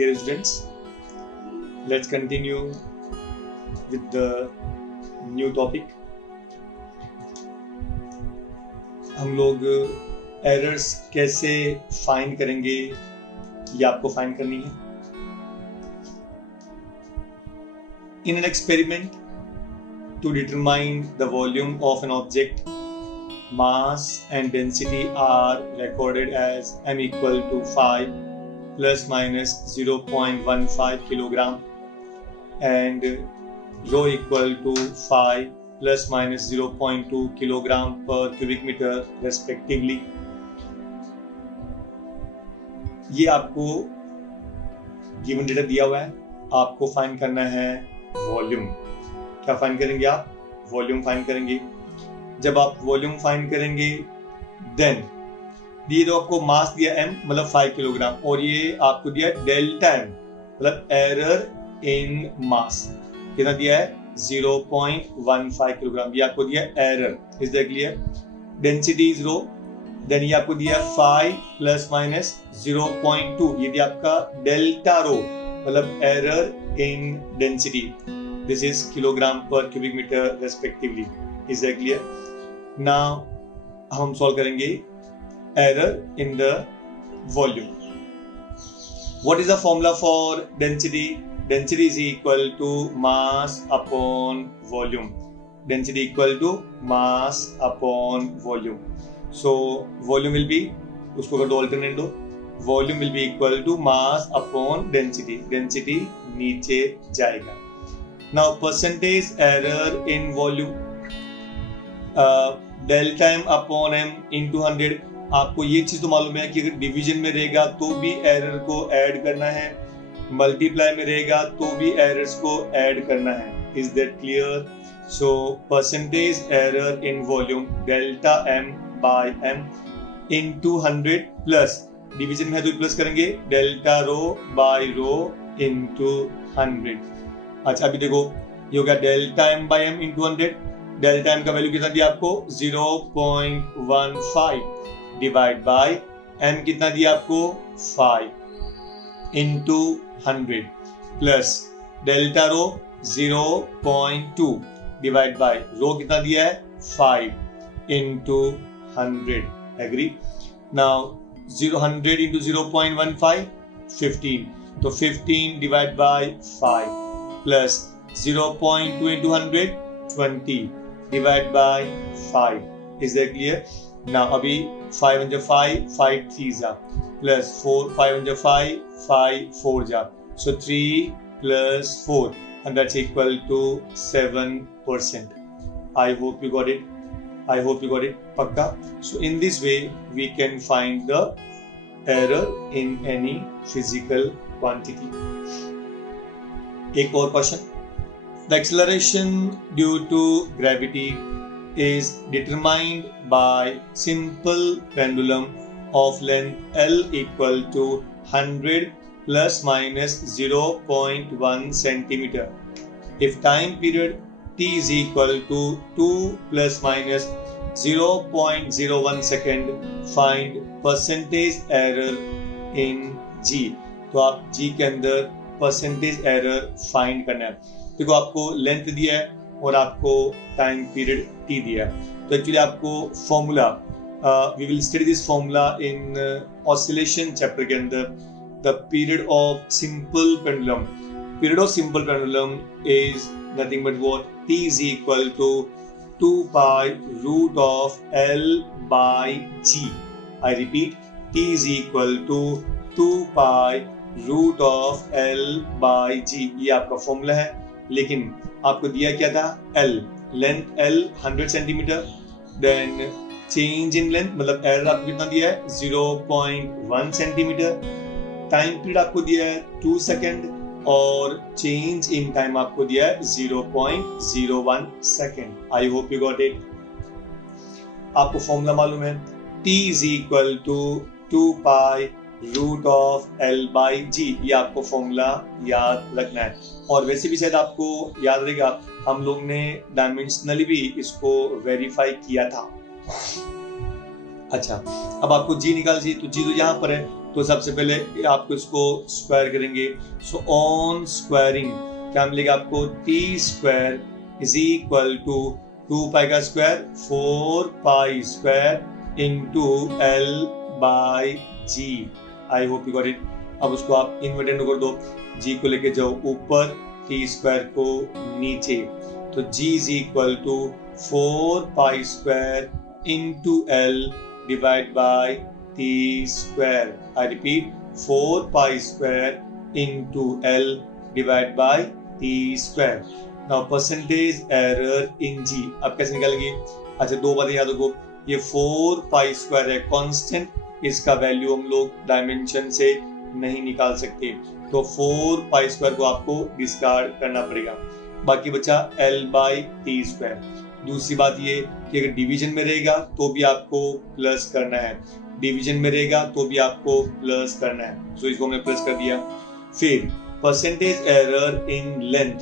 dear students, let's continue with the new topic. हम लोग errors कैसे फाइंड करेंगे ये आपको फाइंड करनी है. In an experiment, to determine the volume of an object, mass and density are recorded as m equal to 5 plus minus 0.15 kilogram and rho equal to 5 plus minus 0.2 kilogram per cubic meter respectively. ये आपको given data दिया हुआ है, आपको find करना है volume. क्या find करेंगे आप? वॉल्यूम फाइंड करेंगे. जब आप वॉल्यूम फाइंड करेंगे देन ये तो आपको मास दिया m मतलब 5 किलोग्राम और ये आपको दिया डेल्टा m मतलब एरर इन मास कितना दिया है 0.15 किलोग्राम. ये आपको दिया error. Is that clear? Density is rho. Then ये आपको दिया 5 प्लस माइनस 0.2 ये दिया आपका डेल्टा रो मतलब error in density. This is kilogram per cubic metre respectively. Is that clear? Now हम सॉल्व करेंगे error in the volume. What is the formula for density? Density is equal to mass upon volume. Density equal to mass upon volume. So volume will be, उसको कर दो alternate दो. Volume will be equal to mass upon density. Density नीचे जाएगा. Now percentage error in volume. Delta m upon m into 100. आपको ये चीज तो मालूम है कि अगर डिवीजन में रहेगा तो भी एरर को ऐड करना है, मल्टीप्लाई में रहेगा तो भी एरर्स को ऐड करना है. Is that clear? So percentage error in volume delta m by m into 100 plus division में है तो प्लस करेंगे delta rho by rho into 100. अच्छा अभी देखो ये हो गया delta m by m into 100. Delta m का वैल्यू कितना दिया आपको 0.15 डिवाइड बाय m कितना दिया आपको 5 into 100 plus delta rho 0.2 divide by rho कितना दिया है 5 into 100. Agree? Now 100 into 0.15 15. तो 15 divide by 5 plus 0.2 into 100 20 divide by 5. Is that clear? Now अभी 5 into 5 5 3s are plus 4 5 into 5 5 4 ja. So 3 plus 4 and that's equal to 7%. I hope you got it. I hope you got it. Pakka. So in this way we can find the error in any physical quantity. एक और question. The acceleration due to gravity is determined by simple pendulum of length L equal to 100 plus minus 0.1 centimeter. If time period t is equal to 2 plus minus 0.01 second, find percentage error in G. तो आप G के अंदर percentage error find करना है. देखो आपको length दिया है और आपको टाइम पीरियड t दिया है. तो एक्चुअली आपको formula we will study this formula in oscillation chapter के अंदर. The period of simple pendulum. Period of simple pendulum is nothing but what? T is equal to 2 pi root of L by G. I repeat, T is equal to 2 pi root of L by G. ये आपका formula है, लेकिन आपको दिया क्या था? L. Length L 100 centimetre. Then change in length मतलब error आपको कितना दिया है 0.1 सेंटीमीटर. टाइम पीरियड आपको दिया है 2 सेकेंड और चेंज इन टाइम आपको दिया है 0.01 second. I hope you got it. आपको फॉर्मूला मालूम है T is equal to 2 pi root of L by G. ये आपको फॉर्मूला याद रखना है. और वैसे भी शायद आपको याद रहेगा हम लोग ने डायमेंशनली भी इसको वेरीफाई किया था. अच्छा अब आपको G निकाल चाहिए तो G तो यहाँ पर है तो सबसे पहले आपको इसको स्क्वायर करेंगे। सो ऑन स्क्वायरिंग क्या मिलेगा आपको, T square is equal to 2 pi का square 4 pi square into L by G. I hope you got it. अब उसको आप इन्वर्टेंट कर दो, जी को लेके जाओ ऊपर, टी स्क्वायर को नीचे, तो g is equal to 4 pi square into l divide by t square. I repeat 4 pi square into l divide by t square. Now percentage error in g अब कैसे निकालेंगे? अच्छा, दो बातें याद रखो, ये 4 पाई स्क्वायर है कांस्टेंट, इसका वैल्यू हम लोग डायमेंशन से नहीं निकाल सकते, तो 4 पाई स्क्वायर को आपको डिस्कार्ड करना पड़ेगा। बाकी बचा एल बाई टी स्क्वायर। दूसरी बात ये कि अगर डिवीजन में रहेगा तो भी आपको प्लस करना है, डिवीजन में रहेगा तो भी आपको प्लस करना है, तो इसको हमने प्लस कर दिया। फिर परसेंटेज एरर इन लेंथ,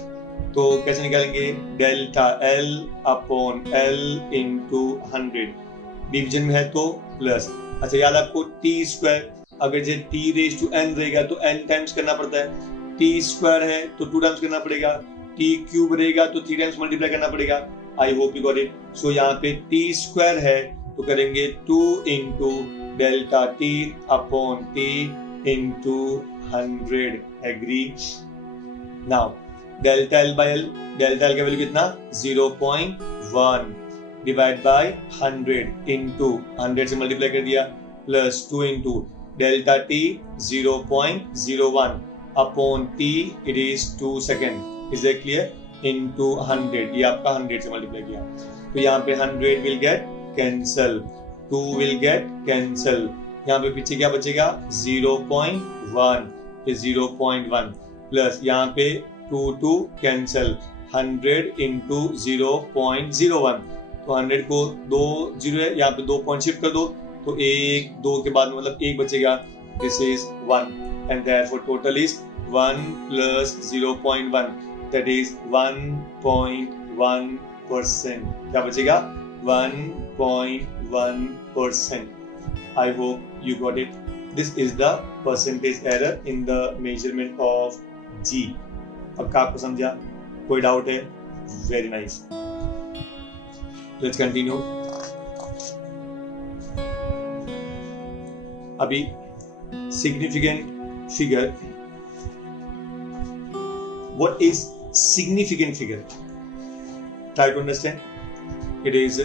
तो कैसे निकालेंगे? Delta L upon L into 100, division में है तो प्लस। अच्छा, याद आपको टी स्क्वायर अगर जो टी रेज टू एन रहेगा तो एन टाइम्स करना पड़ता है, टी स्क्वायर है तो 2 टाइम्स करना पड़ेगा, टी क्यूब रहेगा तो 3 टाइम्स मल्टीप्लाई करना पड़ेगा। I hope you got it. So यहाँ पे टी स्क्वायर है तो करेंगे 2 into delta t upon t into 100। Agree? Now delta l by l, delta l का वैल्यू कितना? 0.1 डिवाइड बाय 100 इंटू 100 से मल्टीप्लाई कर दिया, plus 2 into delta T 0.01 upon T it is 2 second. Is it clear? Into 100, ये आपका 100 से multiply किया, तो यहाँ पे 100 will get cancel, 2 will get cancel, यहाँ पे पीछे क्या बचेगा? 0.1, 0.1 प्लस यहाँ पे 2 कैंसल, 100 इंटू 0.01, तो 100 को 2 0 है, यहाँ पे 2 पॉइंट शिफ्ट कर दो, तो 1 2 के बाद मतलब 1 बचेगा, this is 1 and therefore total is 1 plus 0.1 that is 1.1%। क्या बचेगा? 1.1%। I hope you got it. This is the percentage error in the measurement of g. पक्का आपको समझा? कोई डाउट है? Very nice, let's continue. अभी significant figure, what is significant figure? Try to understand, it is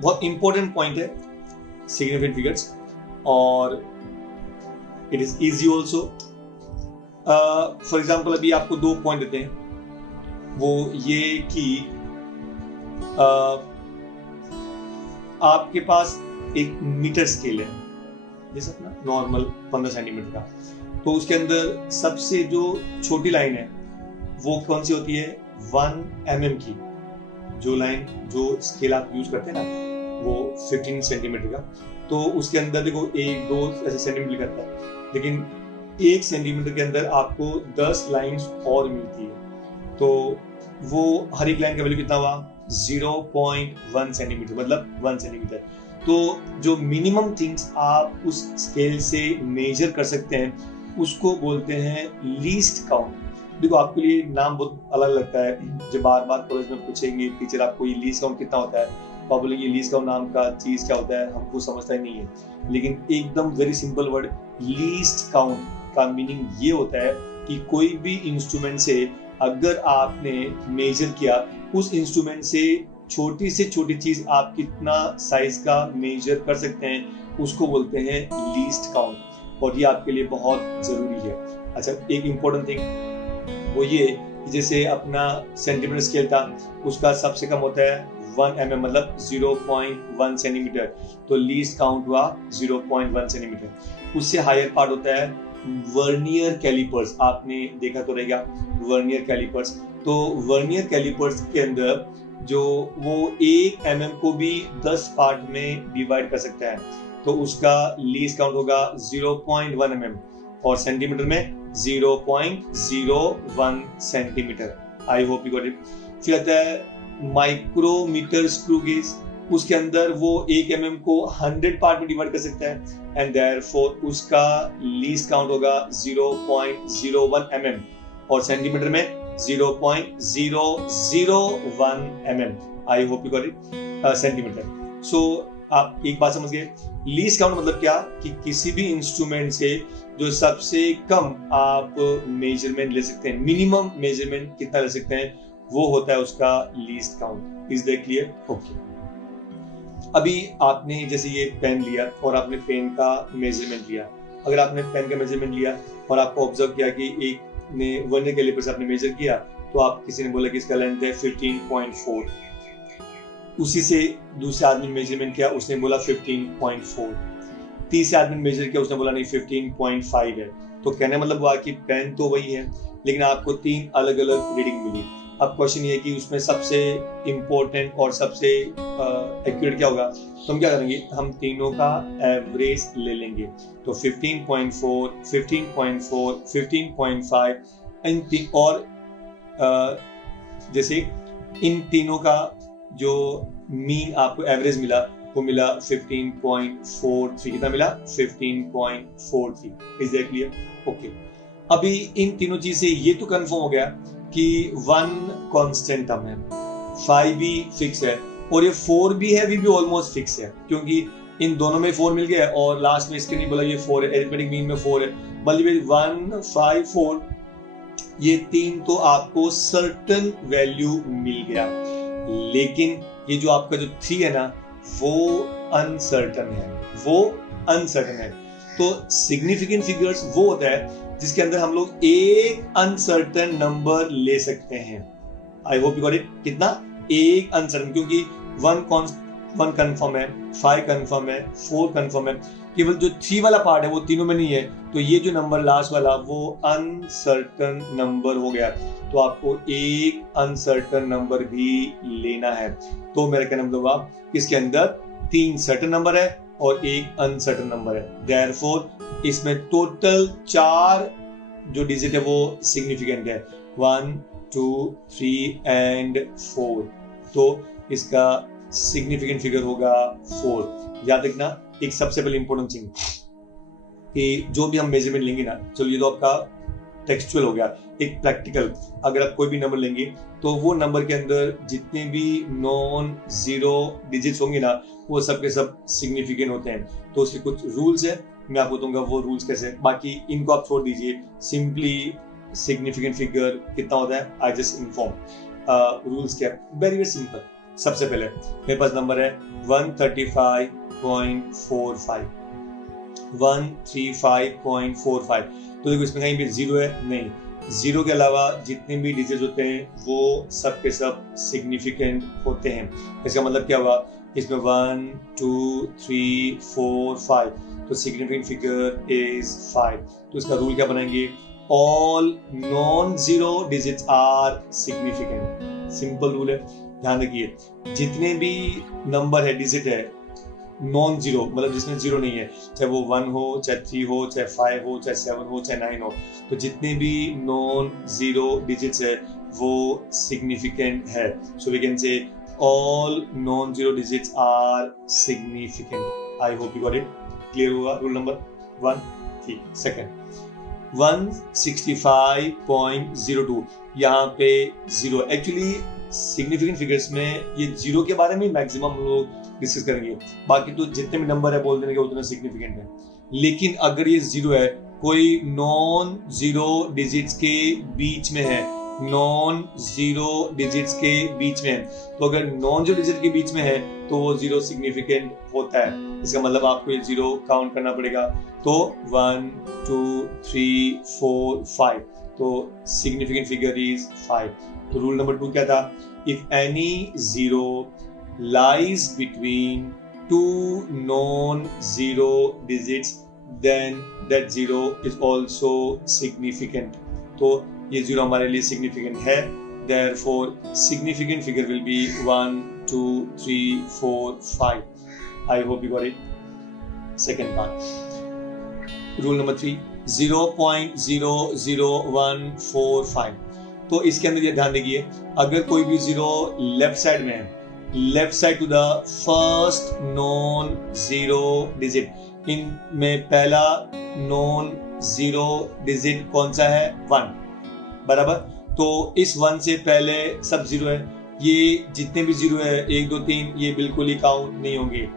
बहुत important point है significant figures, और it is easy also. For example अभी आपको 2 पॉइंट देते हैं, वो ये कि आपके पास एक मीटर स्केल है, जैसे अपना नॉर्मल 15 सेंटीमीटर का, तो उसके अंदर सबसे जो छोटी लाइन है वो कौन सी होती है? 1 mm की। जो लाइन, जो स्केल आप यूज करते हैं ना, वो 15 सेंटीमीटर का, तो उसके अंदर देखो 1 2 ऐसे सेंटीमीटर करता है, लेकिन 1 सेंटीमीटर के अंदर आपको 10 लाइंस और मिलती है, तो वो हर एक लाइन का वैल्यू कितना हुआ? 0.1 सेंटीमीटर, मतलब 1 सेंटीमीटर। तो जो मिनिमम थिंग्स आप उस स्केल से मेजर कर सकते हैं उसको बोलते हैं लीस्ट काउंट। देखो आपके लिए नाम बहुत अलग लगता है, जब बार बार कॉलेज में पूछेंगे टीचर आपको ये लीस्ट काउंट कितना होता है, तो आप बोलेंगे लीस्ट काउंट नाम का चीज क्या होता है, हमको समझता ही नहीं है। लेकिन एकदम very simple word least count का मीनिंग ये होता है कि कोई भी इंस्ट्रूमेंट से अगर आपने मेजर किया, उस इंस्ट्रूमेंट से छोटी चीज आप कितना साइज का मेजर कर सकते हैं, उसको बोलते हैं लीस्ट काउंट, और ये आपके लिए बहुत जरूरी है। अच्छा, एक इंपॉर्टेंट थिंग वो ये, जैसे अपना सेंटीमीटर स्केल था, उसका सबसे कम होता है 1 mm, मतलब 0.1 सेंटीमीटर, तो लीस्ट काउंट हुआ 0.1 सेंटीमीटर। उससे हायर पार्ट होता है वर्नियर कैलिपर्स, आपने देखा तो रहेगा वर्नियर कैलिपर्स। तो वर्नियर कैलिपर्स के अंदर जो वो 1 mm को भी 10 पार्ट में डिवाइड कर सकता है, तो उसका लीस्ट काउंट होगा 0.1 mm, और सेंटीमीटर में 0.01 centimetre. I hope you got it. फिर आता है माइक्रोमीटर स्क्रू गेज। उसके अंदर वो 1 mm को 100 पार्ट में डिवाइड कर सकता है एंड देयरफॉर उसका लीस्ट काउंट होगा 0.01 mm और सेंटीमीटर में 0.001 mm। I hope you got it, centimetre. So आप एक बात समझ गए, लीस्ट काउंट मतलब क्या कि किसी भी इंस्ट्रूमेंट से जो सबसे कम आप मेजरमेंट ले सकते हैं, मिनिमम मेजरमेंट कितना ले सकते हैं, वो होता है उसका least count. Is that clear? Okay. अभी आपने जैसे ये पेन लिया और आपने पेन का मेजरमेंट लिया। अगर आपने पेन का मेजरमेंट लिया और आपको ऑब्जर्व किया कि एक ने वर्नियर कैलिपर से आपने मेजर किया, तो आप किसी ने बोला कि इसका लेंथ है 15.4, उसी से दूसरे आदमी ने मेजरमेंट किया, उसने बोला 15.4, तीसरे आदमी ने मेजर किया, उसने बोला नहीं 15.5 है। तो कहने मतलब हुआ कि पेन तो वही है लेकिन आपको 3 अलग अलग रीडिंग मिली। अब क्वेश्चन ये है कि उसमें सबसे इंपॉर्टेंट और सबसे एक्यूरेट क्या होगा, तो हम क्या करेंगे, हम तीनों का एवरेज ले लेंगे। तो 15.4, 15.4, 15.5 और जैसे इन तीनों का जो मीन आपको एवरेज मिला वो मिला 15.43। कितना मिला? 15.43। Is that clear? ओके। अभी इन तीनों चीज से ये तो कंफर्म हो गया कि 1 कांस्टेंट टर्म है, 5 भी फिक्स है और ये 4 भी है, भी ऑलमोस्ट फिक्स है क्योंकि इन दोनों में 4 मिल गया है और लास्ट में इसके नहीं बोला ये 4 है, एरिथमेटिक मीन में 4 है, मतलब 1, 5, 4 ये 3 तो आपको सर्टेन वैल्यू मिल गया। लेकिन ये जो आपका जो 3 है ना वो अनसर्टन है, वो अनसर्टन है। तो सिग्निफिकेंट फिगर्स वो होता है जिसके अंदर हम लोग एक अनसर्टन नंबर ले सकते हैं। आई होप यू गॉट इट। कितना? एक अनसर्टन, क्योंकि 1 कंफर्म है, 5 कंफर्म है, 4 कंफर्म है, केवल जो 3 वाला पार्ट है वो तीनों में नहीं है। तो ये जो नंबर लास्ट वाला वो अनसर्टन नंबर हो गया। तो आपको एक अनसर्टन नंबर भी लेना है। तो मेरा कहना मतलब आप इसके अंदर 3 सर्टन नंबर है और एक अनसर्टन नंबर है। देयरफॉर इसमें टोटल 4 जो डिजिट है वो सिग्निफिकेंट है, 1, 2, 3 एंड 4। तो इसका सिग्निफिकेंट फिगर होगा 4। याद रखना एक सबसे पहले इंपॉर्टेंट थिंग कि जो भी हम मेजरमेंट लेंगे ना, चलो ये तो आपका टेक्सचुअल हो गया, एक प्रैक्टिकल। अगर आप कोई भी नंबर लेंगे तो वो नंबर के अंदर जितने भी नॉन जीरो डिजिट्स होंगे ना वो सब के सब सिग्निफिकेंट होते हैं। तो उसके कुछ रूल्स है, मैं आपको बताऊंगा वो रूल्स कैसे। बाकी इनको आप छोड़ दीजिए, सिंपली सिग्निफिकेंट फिगर कितना होता है आई जस्ट इन्फॉर्म। रूल्स क्या? Very very simple. सबसे पहले मेरे पास नंबर है 135.45, 135.45। तो देखो इसमें कहीं भी जीरो है नहीं, जीरो के अलावा जितने भी डिजिट होते हैं वो सब के सब सिग्निफिकेंट होते हैं। इसका मतलब क्या हुआ, इसमें 1, 2, 3, 4, 5, तो सिग्निफिकेंट फिगर इज 5। तो इसका रूल क्या बनाएंगे, all non zero digits are significant. Simple rule है, ध्यान रखिए। जितने भी नंबर है, डिजिट है नॉन जीरो, मतलब जिसमें जीरो नहीं है, चाहे वो 1 हो, चाहे 3 हो, चाहे 5 हो, चाहे 7 हो, चाहे 9 हो, तो जितने भी नॉन जीरो डिजिट्स है वो सिग्निफिकेंट है। So we can say all non zero digits are significant. I hope you got it. Clear होगा रूल नंबर 1। ठीक। सेकंड 165.02, यहाँ पे जीरो। एक्चुअली सिग्निफिकेंट फिगर्स में ये जीरो के बारे में मैक्सिमम हम लोग डिस्कस करेंगे, बाकी तो जितने भी नंबर है बोल देने के उतने सिग्निफिकेंट है। लेकिन अगर ये जीरो है, कोई नॉन जीरो डिजिट्स के बीच में है, नॉन जीरो डिजिट्स के बीच में है, तो अगर नॉन जीरो डिजिट के बीच में है तो वो जीरो सिग्निफिकेंट होता है। इसका मतलब आपको ये जीरो काउंट करना पड़ेगा। तो 1, 2, 3, 4, 5, तो सिग्निफिकेंट फिगर इज 5। तो रूल नंबर 2 क्या था, if any zero lies between two non-zero digits, then that zero is also significant. तो ये जीरो हमारे लिए सिग्निफिकेंट है, therefore significant figure will be 1, 2, 3, 4, 5. I hope you got it. Second part, rule number 3, 0.00145। तो इसके अंदर ये ध्यान देखिए, अगर कोई भी जीरो लेफ्ट साइड में है left side to the first non zero digit. इनमें पहला नॉन जीरो डिजिट कौन सा है? 1, बराबर। तो इस 1 से पहले सब जीरो है, ये जितने भी जीरो है 1 2 3 ये बिल्कुल ही काउंट नहीं होंगे।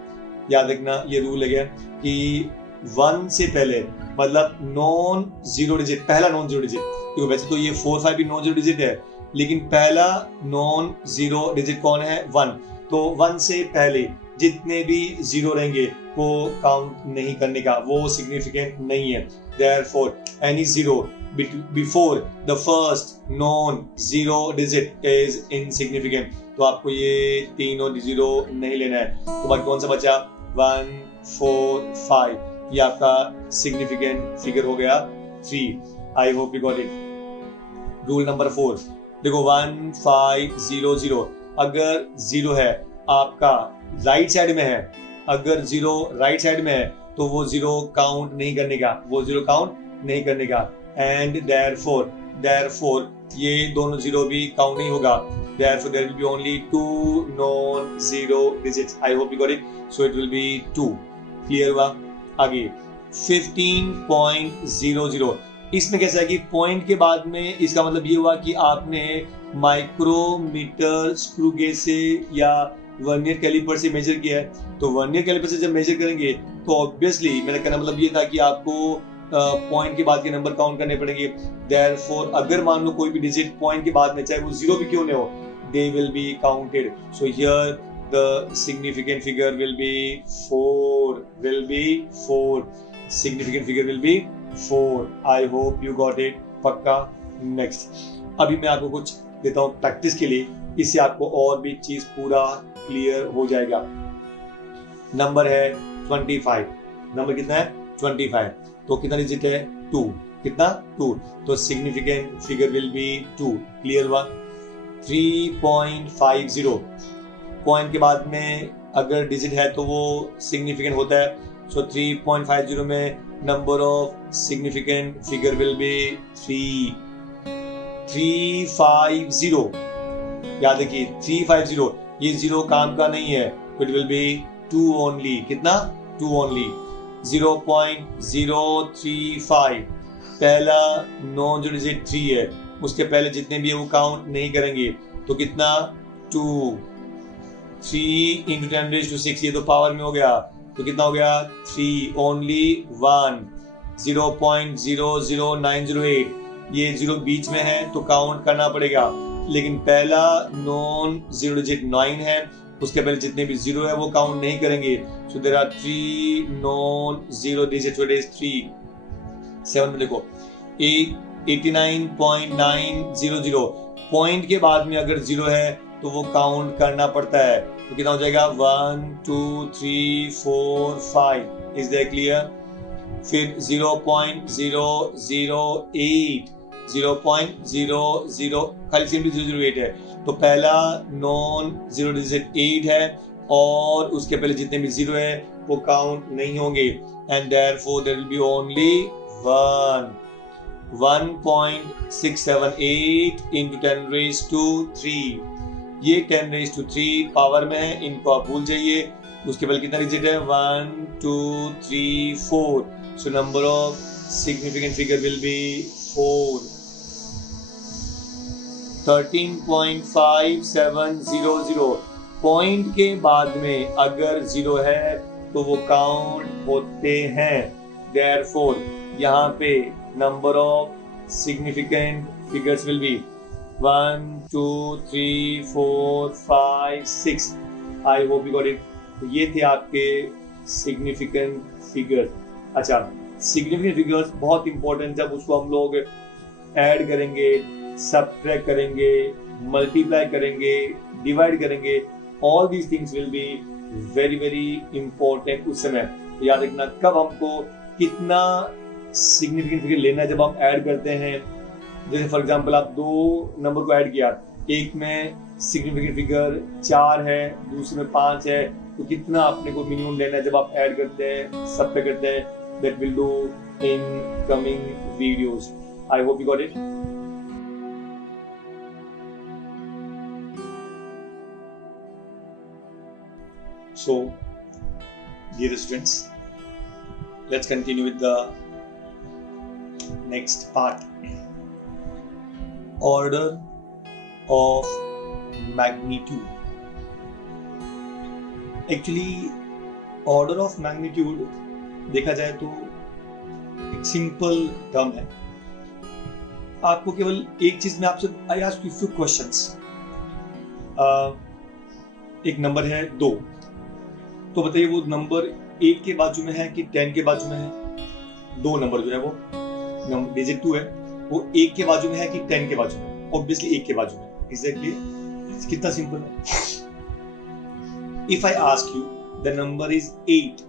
याद रखना ये रूल है कि 1 से पहले मतलब नॉन जीरो डिजिट, पहला नॉन जीरो डिजिट, क्योंकि वैसे तो ये 4 5 भी नॉन जीरो डिजिट है, लेकिन पहला नॉन जीरो डिजिट कौन है? 1। तो 1 से पहले जितने भी जीरो रहेंगे वो काउंट नहीं करने का, वो सिग्निफिकेंट नहीं है। Therefore, any zero before the first non-zero digit is insignificant. तो आपको ये तीनों जीरो नहीं लेना है। तो बाकी कौन सा बचा? 1 4 5, ये आपका सिग्निफिकेंट फिगर हो गया 3। I hope you got it. Rule number 4 देखो, 1 5 0 0 अगर जीरो है आपका राइट साइड में है, अगर जीरो राइट साइड में है तो वो जीरो काउंट नहीं करने का, वो जीरो काउंट नहीं करने का। एंड therefore ये दोनों जीरो भी काउंट नहीं होगा। therefore there will be only 2 non zero digits. I hope you got it. So it will be 2. Clear हुआ? आगे 15.00, इसमें कैसा है कि पॉइंट के बाद में इसका मतलब ये हुआ कि आपने माइक्रोमीटर स्क्रू गेज से या वर्नियर कैलिपर से मेजर किया है। तो वर्नियर कैलिपर से जब मेजर करेंगे तो ऑब्वियसली मेरा कहना मतलब ये था कि आपको पॉइंट के बाद के नंबर काउंट करने पड़ेंगे। देयरफॉर अगर मान लो कोई भी डिजिट पॉइंट के बाद में, चाहे वो जीरो भी क्यों नहीं हो, they will be counted. So here the significant figure will be 4 significant figure will be 4। I hope you got it. पक्का? नेक्स्ट अभी मैं आपको कुछ देता हूँ प्रैक्टिस के लिए, इससे आपको और भी चीज पूरा क्लियर हो जाएगा। नंबर है 25। नंबर कितना है? 25। तो कितना डिजिट है? 2। कितना? 2। तो significant figure will be 2। Clear हुआ? 3.50 पॉइंट के बाद में अगर डिजिट है तो वो सिग्निफिकेंट होता है। सो 3.50 में number of significant figure will be 350। याद रखिए 350, ये जीरो काम का नहीं है, इट विल बी 2 ओनली। कितना? 2 ओनली। 0.035 पहला नॉन जो डिजिट 3 है, उसके पहले जितने भी है वो काउंट नहीं करेंगे। तो कितना? 2। 3 × 10⁶, ये तो पावर में हो गया, तो कितना हो गया? 3 ओनली 1। 0.00908 ये जीरो बीच में है तो काउंट करना पड़ेगा, लेकिन पहला नॉन जीरो डिजिट 9 है, उसके पहले जितने भी जीरो है वो काउंट नहीं करेंगे। So there are 3 non zero digit, what is 3? 7 में देखो 89.900 पॉइंट के बाद में अगर जीरो है तो वो काउंट करना पड़ता है। तो कितना हो जाएगा? 1 2 3 4 5। Is that clear? फिर 0.008 खाली सिंपली 008 है, तो पहला नॉन जीरो डिजिट 8 है और उसके पहले जितने भी जीरो है वो काउंट नहीं होंगे। And therefore there will be only 1.678 × 10⁻³ ये 10⁻³ पावर में है, इनको आप भूल जाइए। उसके पहले कितना डिजिट है? 1 2 3 4। So number of significant figure will be 4। 13.5700 point के बाद में अगर जीरो है तो वो काउंट होते हैं। देयरफॉर यहाँ पे number of significant figures will be 1 2 3 4 5 6। I hope you got it. तो ये थे आपके सिग्निफिकेंट फिगर। अच्छा, सिग्निफिकेंट फिगर्स बहुत इंपॉर्टेंट, जब उसको हम लोग ऐड करेंगे, सबट्रैक्ट करेंगे, मल्टीप्लाई करेंगे, डिवाइड करेंगे, all these things will be very very important उस समय। तो याद रखना कब हमको कितना सिग्निफिकेंट फिगर लेना है जब हम ऐड करते हैं। जैसे फॉर एग्जांपल आप 2 नंबर को ऐड किया, एक में सिग्निफिकेंट फिगर 4 है, दूसरे में 5 है, तो कितना अपने को मिनिमम लेना है जब आप ऐड करते हैं, सबट्रैक्ट करते हैं। That will do in coming videos. I hope you got it. So, dear students, let's continue with the next part. Order of magnitude. Actually, order of magnitude देखा जाए तो एक सिंपल टर्म है. आपको केवल एक चीज में आपसे I ask you few questions. एक नंबर है 2, तो बताइए वो नंबर 1 के बाजू में है कि 10 के बाजू में है. 2 नंबर जो है वो डिजिट 2 है, वो 1 के बाजू में है कि 10 के बाजू में? ऑब्वियसली 1 के बाजू में. एग्जैक्टली. कितना सिंपल है. If I ask you the number is 8,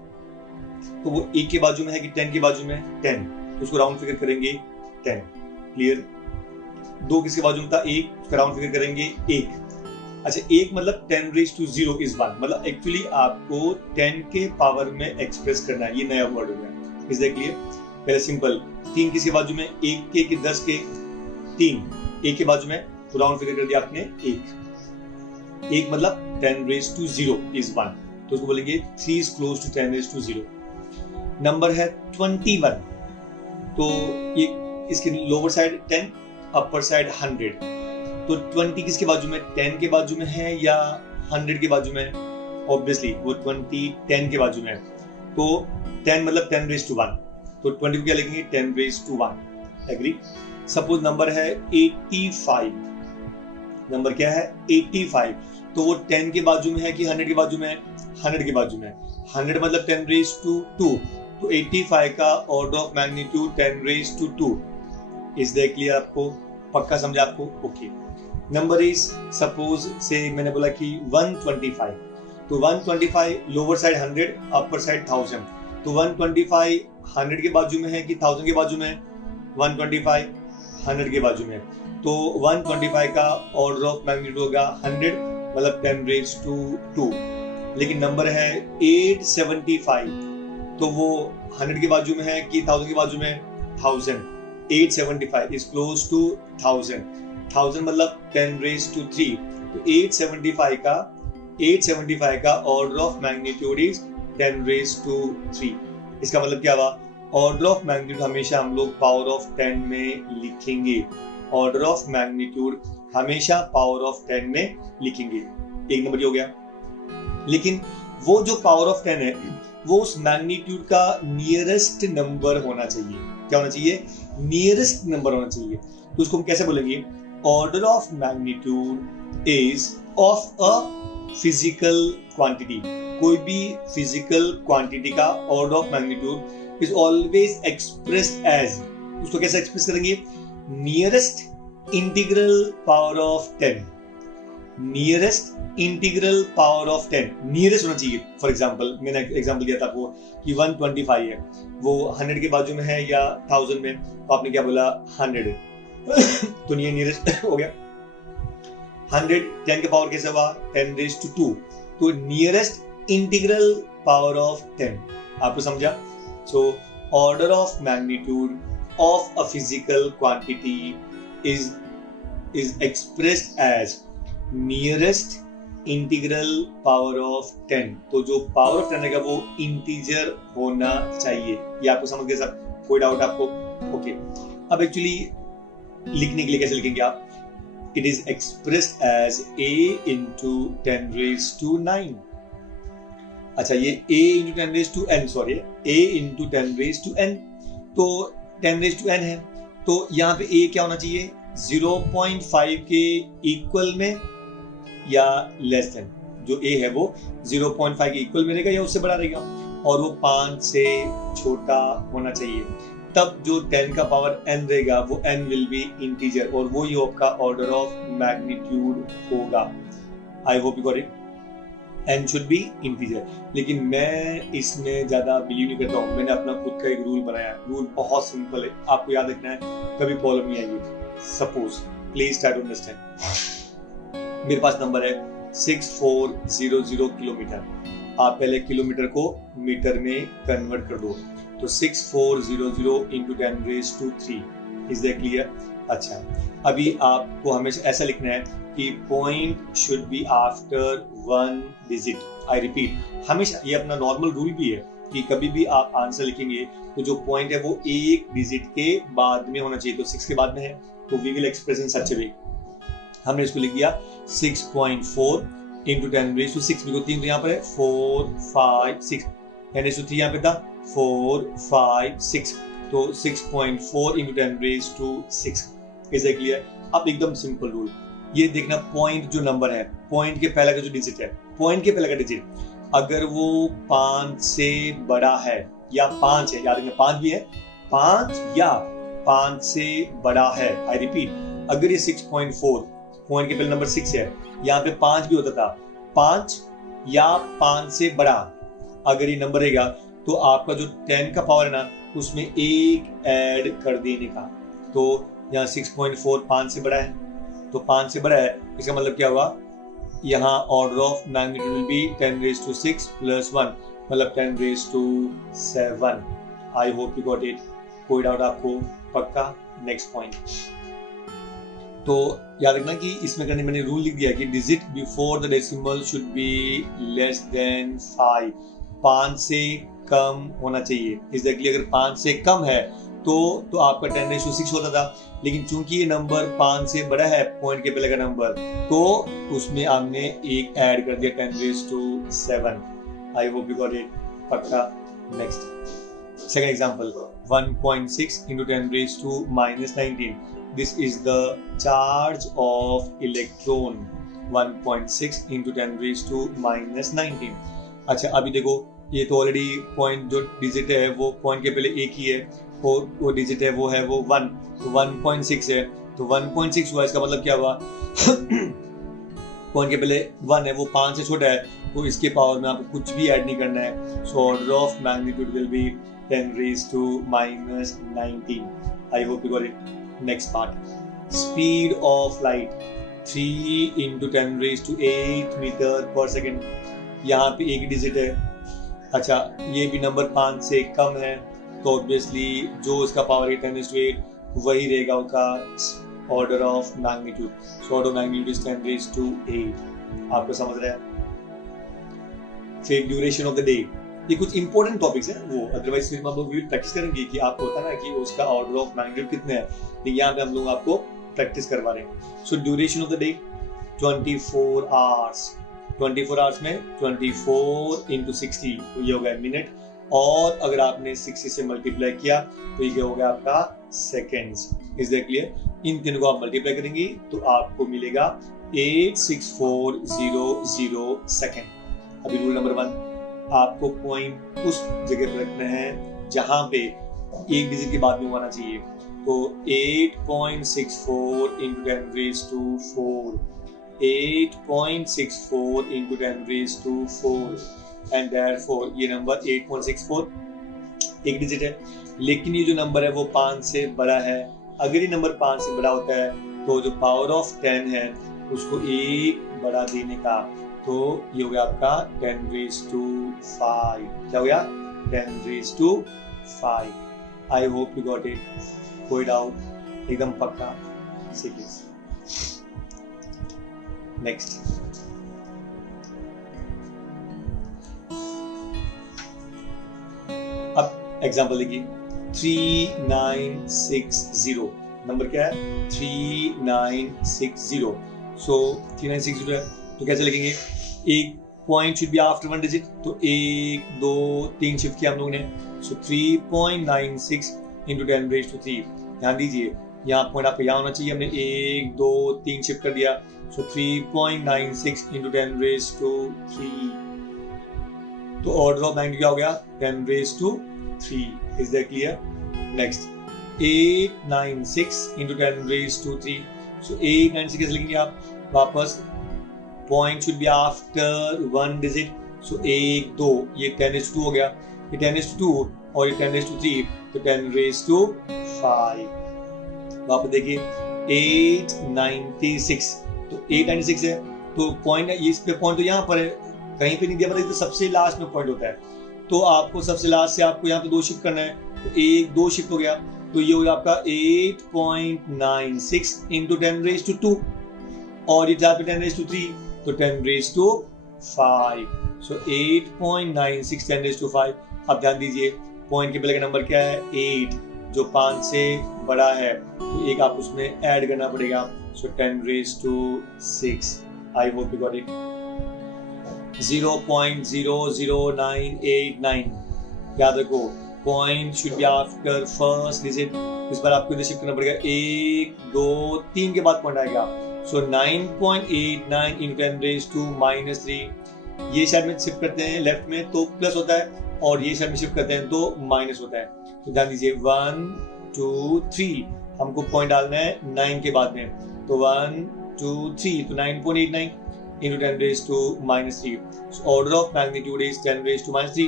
तो वो 1 के बाजू में है कि 10 के बाजू में? 10. तो उसको राउंड फिगर करेंगे 10. क्लियर. 2 किसके बाजू में था? 1. उसका राउंड फिगर करेंगे 1. अच्छा, 1 मतलब 10 raised to 0 is 1. मतलब एक्चुअली आपको 10 के पावर में एक्सप्रेस करना है. ये नया वर्ड हो गया. Is that clear? पहले सिंपल. 3 किसके बाजू में? 1 के कि 10 के? 3. 1 के बाजू में, तो राउंड फिगर कर दिया आपने 1. 1 मतलब 10 raised to 0 is 1. तो उसको बोलेंगे 3 is close to 10 raised to 0. Number है 21. तो ये इसके लोअर साइड 10, अपर साइड 100. तो 20 किसके बाजू में? 10 के बाजू में है या 100 के बाजू में? ऑब्वियसली वो 20 10 के बाजू में है. तो 10 मतलब 10 raised to 1. तो 20 को क्या लिखेंगे? 10 raised to 1. Agree. Suppose number है 85. नंबर क्या है? 85. तो वो 10 के बाजू में है कि 100 के बाजू में है? 100 के बाजू में है. 100 मतलब 10 raised to 2. तो 85 का order of magnitude 10 raised to 2. Is that clear? आपको पक्का समझा आपको? ओके. नंबर इज सपोज से मैंने बोला कि 125. तो 125 लोअर साइड 100, अपर साइड 1000. तो 125 100 के बाजू में है कि 1000 के बाजू में है? 125 100 के बाजू में है. तो 125 का ऑर्डर ऑफ मैग्नीट्यूड होगा 100, मतलब 10 raised to 2. लेकिन नंबर है 875. तो वो 100 के बाजू में है कि 1000 के बाजू में? 1000. 875 is close to 1000. 1000 मतलब 10 raised to 3. तो 875 का order of magnitude is 10 raised to 3. इसका मतलब क्या हुआ? ऑर्डर ऑफ मैग्नीट्यूड हमेशा हम लोग पावर ऑफ 10 में लिखेंगे. ऑर्डर ऑफ मैग्नीट्यूड हमेशा पावर ऑफ 10 में लिखेंगे. एक नंबर ये हो गया. लेकिन वो जो पावर ऑफ 10 है वो उस मैग्नीट्यूड का नियरेस्ट नंबर होना चाहिए. क्या होना चाहिए? नियरेस्ट नंबर होना चाहिए. तो उसको हम कैसे बोलेंगे? Order of magnitude is of a physical quantity. कोई भी फिजिकल क्वांटिटी का order of magnitude is always expressed as, उसको कैसे एक्सप्रेस करेंगे? Nearest integral power of 10. Nearest integral power of 10. Nearest होना चाहिए. फॉर एग्जांपल मैंने एग्जांपल दिया था आपको कि 125 है, वो 100 के बाजू में है या 1000 में? तो आपने क्या बोला? 100. तो ये नियरेस्ट हो गया. 100 10 के पावर कैसे हुआ? 10 raised to 2. तो नियरेस्ट इंटीग्रल पावर ऑफ 10. आपको समझा? So order of magnitude of a physical quantity is expressed as nearest integral power of 10. तो जो पावर ऑफ 10 रहेगा वो इंटीजर होना चाहिए. ये आपको समझ गए सर? कोई डाउट आपको? ओके. अब एक्चुअली लिखने के लिए कैसे लिखेंगे आप? It is expressed as a into 10 raised to 9. अच्छा, ये a into 10 raised to n, sorry, a into 10 raised to n. तो 10 raised to n है, तो यहाँ पे a क्या होना चाहिए? 0.5 के इक्वल में या लेस देन. जो a है वो 0.5 के इक्वल में रहेगा या उससे बड़ा रहेगा, और वो 5 से छोटा होना चाहिए. तब जो 10 का पावर n रहेगा वो n विल बी इंटीजर, और वो ही आपका ऑर्डर ऑफ मैग्नीट्यूड होगा. आई hope you got it. n should be integer. लेकिन मैं इसमें ज्यादा बिलीव नहीं करता हूँ. मैंने अपना खुद का एक रूल बनाया. रूल बहुत सिंपल है, आपको याद रखना है, कभी प्रॉब्लम नहीं आएगी. Suppose, please try to understand. मेरे पास नंबर है 6400 किलोमीटर. आप पहले किलोमीटर को मीटर में कन्वर्ट कर दो. तो 6400 into 10 raised to 3. Is that clear? अच्छा, अभी आपको हमेशा ऐसा लिखना है कि point should be after 1 digit. I repeat, हमेशा ये अपना नॉर्मल रूल भी है कि कभी भी आप आंसर लिखेंगे तो जो पॉइंट है वो एक डिजिट के बाद में होना चाहिए। तो 6 के बाद में है तो वी विल एक्सप्रेस इन सच अ वे। हमने इसको लिख दिया 6.4 इंटू 10⁻⁶, बिकॉज 3 तो यहाँ पर है, 4 5 6, 10⁻³ यहाँ पे था 4 5 6, तो 6.4 इंटू 10⁻⁶। Is that clear? अब एकदम सिंपल रूल, ये देखना पॉइंट जो नंबर है, पॉइंट के पहला का जो डिजिट है, पॉइंट के पहला का डिजिट अगर वो 5 से बड़ा है या 5 है, याद रखना 5 भी है, 5 या 5 से बड़ा है। आई रिपीट, अगर ये 6.4 पॉइंट के पहले नंबर 6 है, यहाँ पे 5 भी होता था, 5 या 5 से बड़ा अगर ये नंबर रहेगा तो आपका जो 10 का पावर है ना उसमें 1 ऐड कर देने का। तो यहाँ 6.4 5 से बड़ा है, तो 5 से बड़ा है, इसका मतलब क्या हुआ, यहाँ order of magnitude will B 10⁻⁶ plus 1, मतलब 10⁻⁷। I hope you got it. कोई डाउट आपको? पक्का? Next point. तो याद रखना कि इसमें करने मैंने रूल लिख दिया कि digit before the decimal should be less than 5, 5 से कम होना चाहिए। इस दैट क्लियर? अगर 5 से कम है तो आपका 10⁻⁶ होता था, लेकिन चूंकि ये नंबर 5 से बड़ा है पॉइंट के पहले का नंबर, तो उसमें हमने एक ऐड कर दिया 10⁻⁷। I hope you got it. पक्का? Next second example, 1.6 into 10⁻⁻19। This is the charge of electron 1.6 into 10⁻⁻19। अच्छा, अभी देखो ये तो ऑलरेडी पॉइंट जो डिजिट है वो पॉइंट के पहले एक ही है, और वो डिजिट है वो 1, तो 1.6 है, तो 1.6 हुआ, इसका मतलब क्या हुआ पॉइंट के पहले 1 है, वो 5 से छोटा है, तो इसके पावर में आपको कुछ भी ऐड नहीं करना है। So order of magnitude will be 10⁻⁻19। I hope you got it. Next part, speed of light 3 into 10⁸ meter पर सेकेंड। यहाँ पे एक डिजिट है। अच्छा, ये भी नंबर 5 से कम है, तो ऑब्वियसली जो इसका पावर है 10⁸ वही रहेगा उसका order of magnitude. So order of magnitude is 10⁸। आपको समझ रहा है? फिर ड्यूरेशन ऑफ द डे, ये कुछ इंपॉर्टेंट टॉपिक्स हैं वो, अदरवाइज फिर हम लोग प्रैक्टिस करेंगे कि आपको होता है ना कि उसका ऑर्डर ऑफ मैग्नीट्यूड कितने हैं, लेकिन यहाँ पे हम लोग आपको प्रैक्टिस करवा रहे हैं। So duration of the day 24 hours. 24 hours में 24 इंटू 60, तो ये हो गया मिनट, और अगर आपने 60 से मल्टीप्लाई किया तो ये हो गया आपका सेकेंड्स। Is that clear? इन तीनों को आप मल्टीप्लाई करेंगे तो आपको मिलेगा 86400 सेकेंड। अभी रूल नंबर 1, आपको पॉइंट उस जगह पर रखना है जहां पे एक डिजिट के बाद में होना चाहिए। तो 8.64 इंटू 10⁻⁴, 8.64 इंटू 10⁻⁴, एंड देयरफॉर ये नंबर 8.64 एक डिजिट है, लेकिन ये जो नंबर है वो 5 से बड़ा है। अगर ये नंबर 5 से बड़ा होता है तो जो पावर ऑफ 10 है उसको एक बढ़ा देने का, तो ये हो गया आपका 10⁵। क्या हो गया? 10⁵। आई होप यू गॉट इट। कोई डाउट? एकदम पक्का? सीरियस। नेक्स्ट, अब एग्जांपल देखिए 3960। नंबर क्या है? 3960। सो 3960 है तो कैसे लिखेंगे? एक point should be after 1 digit, तो 1 2 3 शिफ्ट किया हम लोगों ने। सो 3.96 इंटू 10⁻⁵। ध्यान दीजिए, यहाँ पॉइंट आपका यहाँ होना चाहिए, हमने 1 2 3 शिफ्ट कर दिया। सो 3.96 इंटू 10⁻⁵, तो ऑर्डर ऑफ मैग्नीट्यूड क्या हो गया? 10⁻⁵। Is that clear? Next, 896 into 10⁻⁵। So 896 कैसे लिखेंगे आप? वापस point should be after 1 digit, so 1 2, ये 10⁻² हो गया, ये 10⁻² और ये 10⁻3, तो 10⁵। वापस देखिए 896, तो 896 है, तो पॉइंट है, इस पे पॉइंट तो यहाँ पर है, कहीं पे नहीं दिया, मतलब सबसे लास्ट में पॉइंट होता है, तो आपको सबसे लास्ट से आपको यहाँ पे 2 शिफ्ट करना है, तो 1 2 शिफ्ट हो गया, तो ये हो गया आपका 8.96 इंटू 10 रेज टू 2 और ये जहाँ पे 10 रेज टू 3 तो 10 raise to 5. So 8.96 10 raise to 5. अब ध्यान दीजिए पॉइंट के पहले का नंबर क्या है 8 जो 5 से बड़ा है तो एक आप उसमें ऐड करना पड़ेगा. So 10 raise to 6. I hope you got it. 0.00989 याद रखो point should be after first digit. इस बार आपको इधर शिफ्ट करना पड़ेगा 1 2 3 के बाद पॉइंट आएगा. सो 9.89 इन 10 रेज टू -3. ये साइड में शिफ्ट करते हैं लेफ्ट में तो प्लस होता है और ये साइड में शिफ्ट करते हैं तो माइनस होता है. तो ध्यान दीजिए 1 2 3 हमको पॉइंट डालना है 9 के बाद में तो 1 2 3 तो 9.89 into 10 raised to -3. So order of magnitude is 10 raised to -3.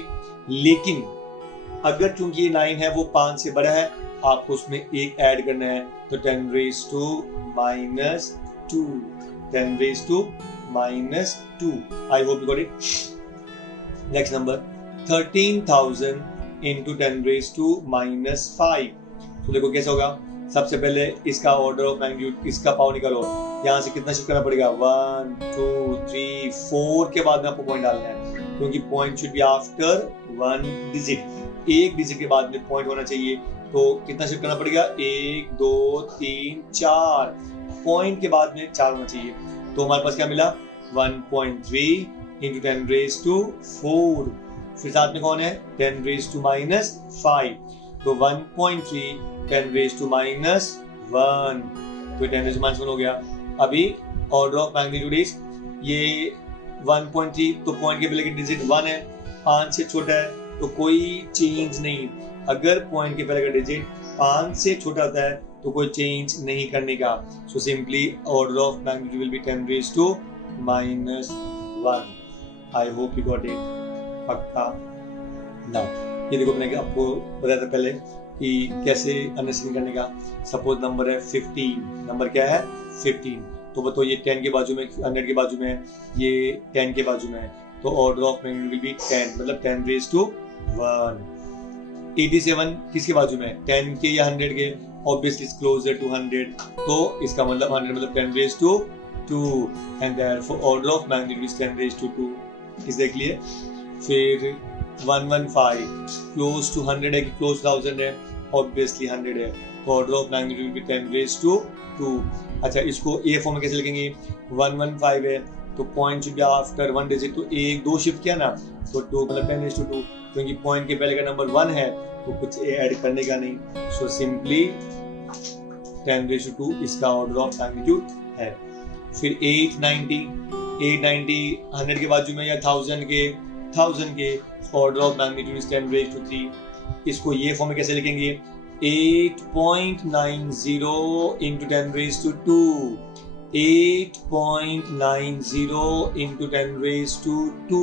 लेकिन अगर चूंकि ये 9 है वो 5 से बड़ा है आपको उसमें एक ऐड करना है तो 10 raised to -2. 10 raised to -2. I hope you got it. Next number 13,000 into 10 raised to -5. तो देखो कैसे होगा. सबसे पहले इसका ऑर्डर ऑफ मैग्नीट्यूड इसका पावर निकालो. यहाँ से कितना शिफ्ट करना पड़ेगा 1 2 3 4 के बाद में आपको पॉइंट डालना है क्योंकि point should be after 1 digit. एक डिजिट के बाद में पॉइंट होना चाहिए तो कितना शिफ्ट करना पड़ेगा 1 2 3 4 पॉइंट के बाद में 4 होना चाहिए. तो हमारे पास क्या मिला 1.3 into 10 raised to 4. फिर साथ में कौन है 10 raised to -5 तो 1.3 10 raised to -1 तो 10 raised to -1 हो गया. अभी ऑर्डर ऑफ मैग्नीट्यूड इज ये 1.3 तो पॉइंट के पहले की डिजिट 1 है 5 से छोटा है तो कोई चेंज नहीं. अगर पॉइंट के पहले का डिजिट 5 से छोटा होता है तो कोई चेंज नहीं करने का. So simply order of magnitude will B 10 raised to -1. I hope you got it. पक्का. नाउ ये देखो मैंने आपको बताया था पहले कि कैसे अंडरस्टैंड करने का. सपोज नंबर है 15. नंबर क्या है 15 तो बताओ ये 10 के बाजू में 100 के बाजू में है ये 10 के बाजू में है तो order of magnitude will B 10 मतलब 10 raised to 1. 87 किसके बाजू में है 10 के या 100 के ऑब्वियसली क्लोजर टू 100 तो इसका मतलब 100 मतलब 10 raised to 2 and therefore order of magnitude is 10 raised to 2. इस देख लिए. फिर 115 क्लोज टू 100 है कि क्लोज 1000 है ऑब्वियसली 100 है तो ऑर्डर ऑफ मैग्नीट्यूड भी 10 raised to 2. अच्छा इसको ए फॉर्म में कैसे लिखेंगे 115 है तो point should be after 1 digit तो एक 2 शिफ्ट किया ना तो 2 मतलब 10 raised to 2 क्योंकि पॉइंट के पहले का नंबर 1 है तो कुछ ऐड करने का नहीं. सो सिंपली 10 raised to 2 इसका ऑर्डर ऑफ मैग्नीट्यूड है. फिर 890 100 के बाजू में या 1000 के order of magnitude is 10 raised to 3. इसको ये फॉर्म में कैसे लिखेंगे 8.90 into 10 raised to 2. 8.90 into 10 raised to 2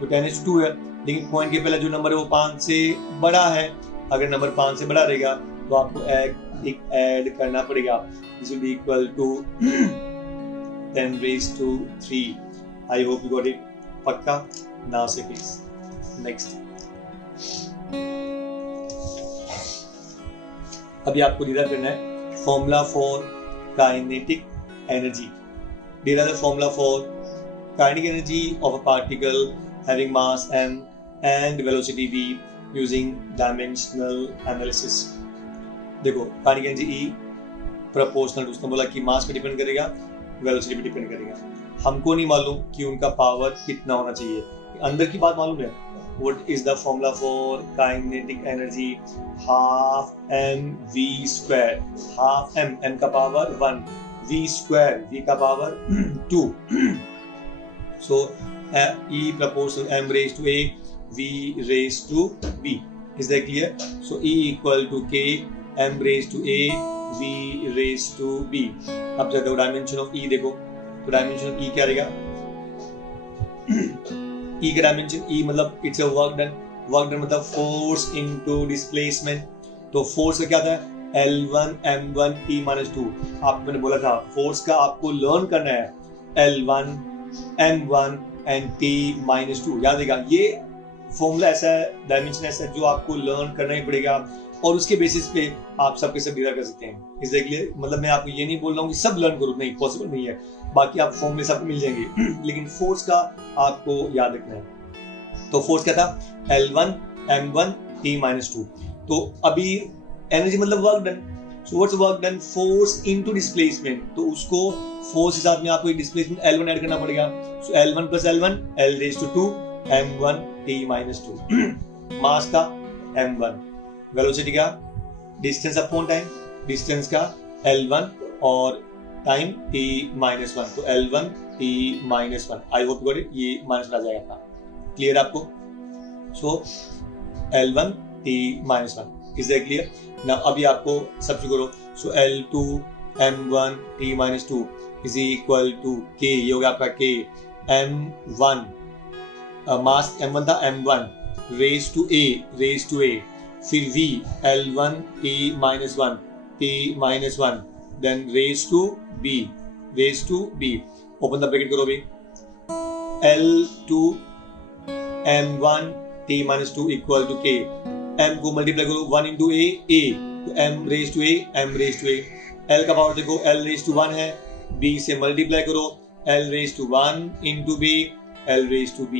तो 10 raised to 2 है लेकिन पॉइंट के पहले जो नंबर है वो 5 से बड़ा है. अगर नंबर 5 से बड़ा रहेगा तो आपको एक ऐड करना पड़ेगा. This will be equal to 10 raised to 3. I hope you got it. पक्का. Now say please next. अभी आपको डिराइव करना है formula for kinetic energy. Derive the formula for kinetic energy of a particle having mass m and velocity v using dimensional analysis. देखो kinetic energy E proportional उसने बोला कि मास पे depend करेगा वेलोसिटी पे डिपेंड करेगा. हमको नहीं मालूम कि उनका पावर कितना होना चाहिए. अंदर की बात मालूम है. What is the formula for kinetic energy? Half mv square. Half m का पावर 1, v square v का power 2. So E proportional m raised to a, v raised to b. Is that clear? So E equal to k, m raised to a, v raised to b. अब जब dimension of E देखो तो dimension of E क्या रहेगा E का dimension E मतलब it's a work done मतलब force into displacement. तो फोर्स का क्या था L1 m1 T - 2. आपको मैंने बोला था फोर्स का आपको लर्न करना है L1 m1 एंड T - 2. याद रहेगा ये फॉर्मूला ऐसा है डायमेंशन ऐसा है जो आपको लर्न करना ही पड़ेगा और उसके बेसिस पे आप सबके सब डिराइव कर सकते हैं। एग्जैक्टली, मतलब मैं आपको ये नहीं बोल रहा हूँ कि सब लर्न करो, नहीं, पॉसिबल नहीं है। बाकी आप फॉर्म में सबको मिल जाएंगे लेकिन फोर्स का आपको याद रखना है। तो फोर्स क्या था, L1 M1 T-2। तो अभी एनर्जी मतलब work done, so what's work done, force into displacement, तो उसको फोर्स के साथ में आपको एक डिस्प्लेसमेंट L1 ऐड करना पड़ेगा। सो L1 + L1 L⁻², M1 T-2 मास का M1, वेलोसिटी का डिस्टेंस अपॉन टाइम, डिस्टेंस का L1 और टाइम T-1, तो L1 T-1। I hope got it, ये माइनस आ जाएगा आपका, क्लियर आपको। सो L1 T-1, is that clear ना। अभी आपको सब्सिट्यूट करो, so L2 M1 T-2 is equal to K, ये हो गया आपका K, M1 मास M1 था, M1 रेज टू A, फिर V L1 T-1 then raise to B, open the bracket करो भी, L2 M1 T-2 equal to K, M को multiply करो 1 इंटू A, तो M raise to A, L का power देखो L⁻1 है, B से मल्टीप्लाई करो L⁻1 into B, L⁻B,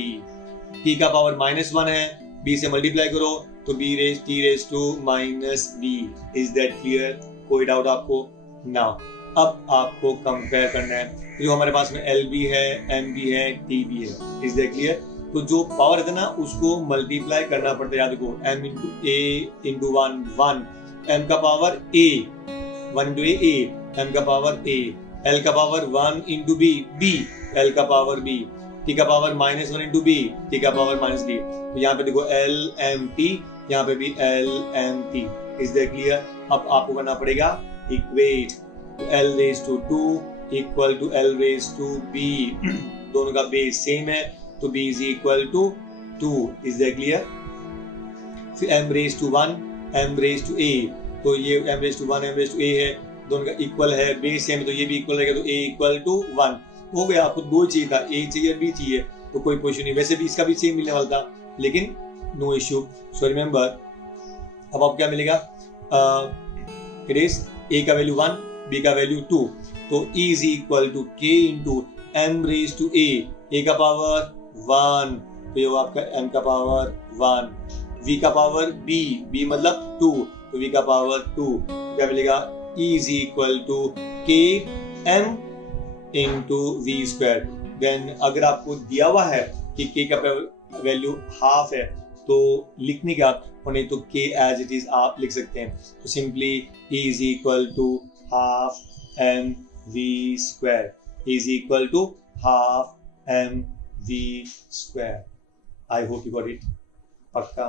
T का पावर -1 है, B से मल्टीप्लाई करो तो T⁻⁻B। इज दैट क्लियर, कोई डाउट आपको? नाउ अब आपको कंपेयर करना है, जो हमारे पास में LB है, MB है, TB है, इज दैट क्लियर। तो जो पावर है ना उसको मल्टीप्लाई करना पड़ता है, याद रखो M into A into 1, M का power A, 1 into A, M का पावर A, L का पावर 1 इंटू B, L का पावर B, T का पावर -1 इंटू B, T का पावर -B। तो यहाँ पे देखो LMT, यहाँ पे भी LMT, इज दैट क्लियर। अब आपको करना पड़ेगा इक्वेट, तो L⁻2 इक्वल टू L⁻B, दोनों का बेस सेम है तो B is equal to 2, is that clear. फिर M⁻1 M⁻A, तो ये M⁻1 M⁻A है, दोनों का इक्वल है, बेस सेम, तो ये भी इक्वल रहेगा, तो A इक्वल टू 1 हो गया। आपको 2 चाहिए था, A चाहिए और B चाहिए, तो कोई क्वेश्चन नहीं, वैसे भी इसका भी सेम मिलने वाला था, लेकिन नो इश्यू। सो रिमेंबर, अब आपको क्या मिलेगा, इट इज A का वैल्यू 1, B का वैल्यू 2, तो E is equal to K into M⁻A, A का पावर 1, तो ये आपका M का पावर 1, V का पावर B मतलब 2, तो V का पावर 2, क्या मिलेगा, E is equal to K M into V²। Then अगर आपको दिया हुआ है कि K का वैल्यू हाफ है तो लिखने का, और नहीं तो K एज इट इज आप लिख सकते हैं, तो simply E is equal to half mv², is equal to half mv²। I hope you got it, पक्का।